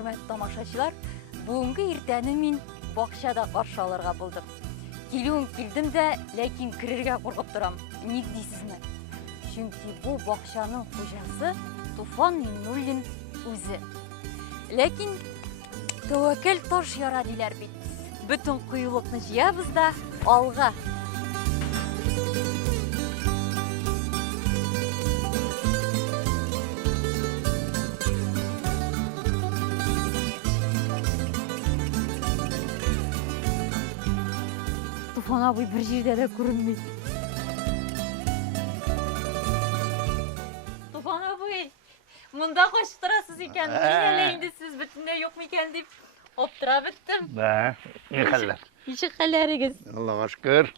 hürmetli tamашaçılar, бүгінгі ертені мен бақшада қаршы алырға болдым. Келдім де, ләкин кірерге қорқып тұрам. Ник дейсізме? Чүнки бұл бақшаның қожасы Туфан Миңнуллин өзі. Ләкин тәуәкел таш яра диләр бит. Бүтін құйылықны жиябыз да алға. Туфан абый бір жерде де көрінмейді. Туфан абый, мұнда қошып тұрасыз екен. Әлейінді сіз бүтінде жоқ ма екен деп оптыра біттім. Да, не қалар? Неше қаларыңыз? Аллаға шүкір.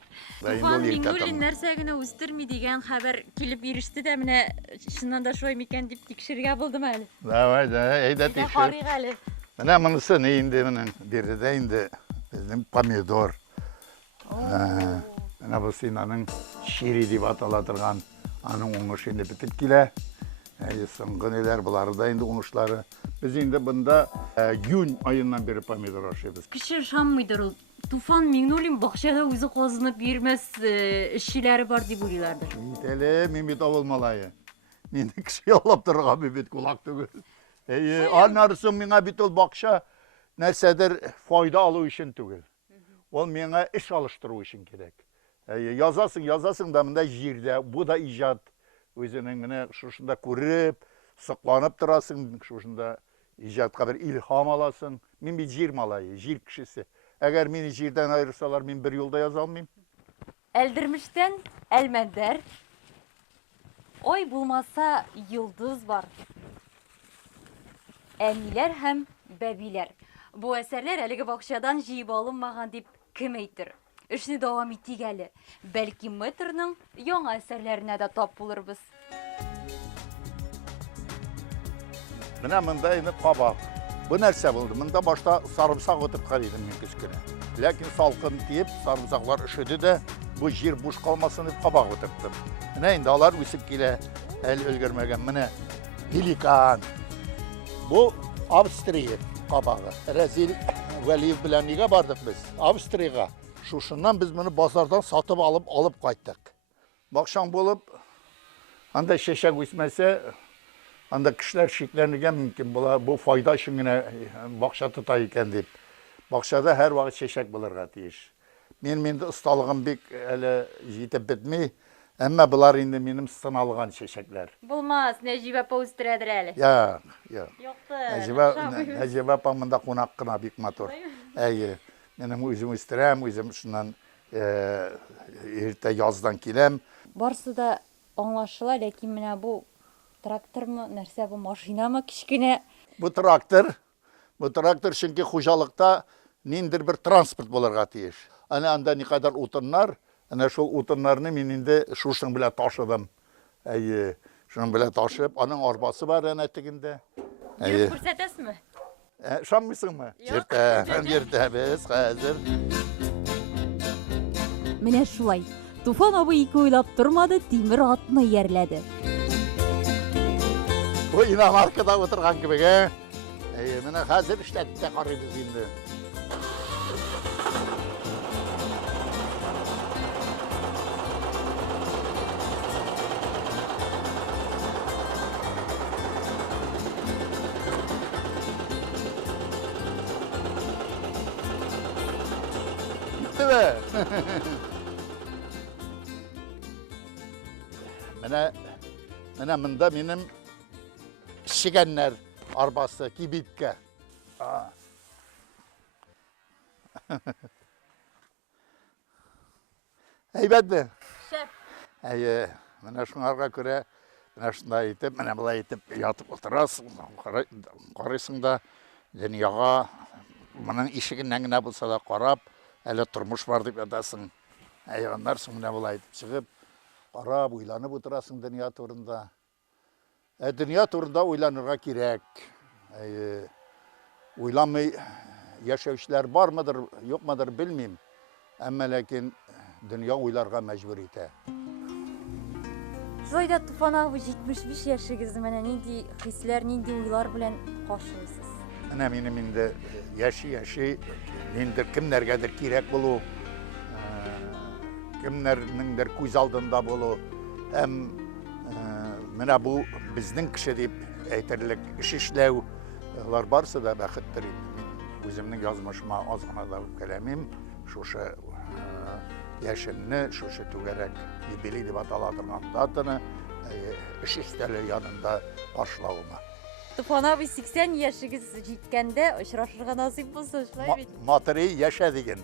Туфан Миңнуллин нәрсәгіне өстірмей деген хабар келіп ерішті де, міне шыннан да шой мекен деп текшірге болдым әлі. Давай, әйда текшір. Қариқ әлі. Міне мұнысы не енді, берді енді біздің помидор. Міне бұл синаның шири деп аталатырған аның оңыш енді бітіп келе. Соңғы нелер бұлары да енді оңышлары. Біз енді бұнда июнь айынан бері помидор ашебіз. Кіші шаммайдыр ол. Туфан Миңнуллин бақшада өзі қозынып бермес ішшілері бар деп ойларды. Әлі, мен бет авылмалайы. Мені кіші алап тұрған бет құлақ түгіл. Анарысын меңа бет ол бақша нәрседір файда алу үшін түгіл. Ол меңа іш алыштыру үшін керек. Yazasың да мында жерде, бұл да ижат. Өзінің міне шушында көріп, сұқланып тұрасың, шушында ижатқа бір илхам аласың. Мен бет жер малайы, жер кішісі. Әгер мені жерден айырсалар, мен бір yolda яз алмайым. Әлдірміштен әлмәндер. Ой болмаса йылдыз бар. Әнилер һәм бәбилер. Бұл әсәрлер әлігі бақшадан жиып алынмаған деп кім әйтір? Ішні давам еттік әлі. Бәлки Метрның яңа әсәрләріне де тап болырбыз. Міне мұнда енді қабақ. Бұл нәрсе болды. Мұнда башта сарымсақ отырып қарайдым мен кішкене. Ләкин салқын тиіп, сарымсақлар үшіді де, бұл жер бұш қалмасын деп қабақ отырыптым. Міне енді алар өсіп келе, әлі өлгермеген. Міне пеликан. Бұл Австрия қабағы. Рәзил Вәлиев білән неге бардық біз? Австрияға. Шушыннан біз мұны базардан сатып алып қайттық. Бақшаң болып, анда шешек өсмәсе, анда кішілер шеклерінген мүмкін. Бұл файда үшін бақша тұтай екен деп. Бақшада әр вақыт шешек болырға тиіш. Менде ұсталығым бек әлі жетіп бітмей, әмі бұлар енді менің сыналған шешеклер. Болмас, Нәжип апа өстіредір әлі? Нәжип апа мұнда қонақ қына бек мотор. Менің өзім өстірем, өзім шынан ерте яздан келем. Барсы да аңлашыла, ләкин менә бұл трактор мы, нәрсе бұл машина мы кішкене? Бұл трактор, шынки қожалықта нендір бір транспорт боларға тиеш. Анда не қадар ұтынлар, шол ұтынларыны мен енді шушың біле ташыдым. Шының біле ташып, аның арбасы бар әнәтігінде. Жүріп көрсәтәсіз ме? Шаммысың ма? Ертәбіз, қазір. Менә шулай. Туфан абы ике ойлап тұрмады, темір атыны ерләді. Бұл иномаркада отырған кебеге. Менә қазір іштәтті қарайдыз енді. Менә мұнда менің пішігенлер арбасы, кибитке. Әйбәді? Шәп. Менә шыңарға көре, менә шында етіп, менә бұла етіп, ятып отырасың, қарайсың да, дүнияға, мұның ишігінен генә болса да қарап, әлі тұрмыш бар деп ятасың. Ондар соңына бұла етіп шығып, қарап, ойланып отырасың дүния турында. Дүния турында ойланырға керек. Ойланмай яшаушылар бар мыдыр, жоқ мыдыр білмейм. Әмма ләкин дүния ойларға мәжбүр ете. Шулайда Туфан абый 75 яшыгызды менә нинди хисләр, нинди уйлар белән каршылыйсыз? Менә минем инде яши, инде кемнәргәдер кирәк булу, кемнәрнеңдер күз алдында булу, һәм менә бу безнең кеше дип әйтерлек эш эшләүләр барысы да бәхеттер. Мин үземнең язмышыма аз гына да үпкәләмим, шушы яшенне, шушы түгәрәк юбилей дип атала торган датаны эш өстәле янында каршылавыма. Туфан абый 80 яшыгыз җиткәндә очрашырга насыйп булсын, шулай бит? Матери яшә диген.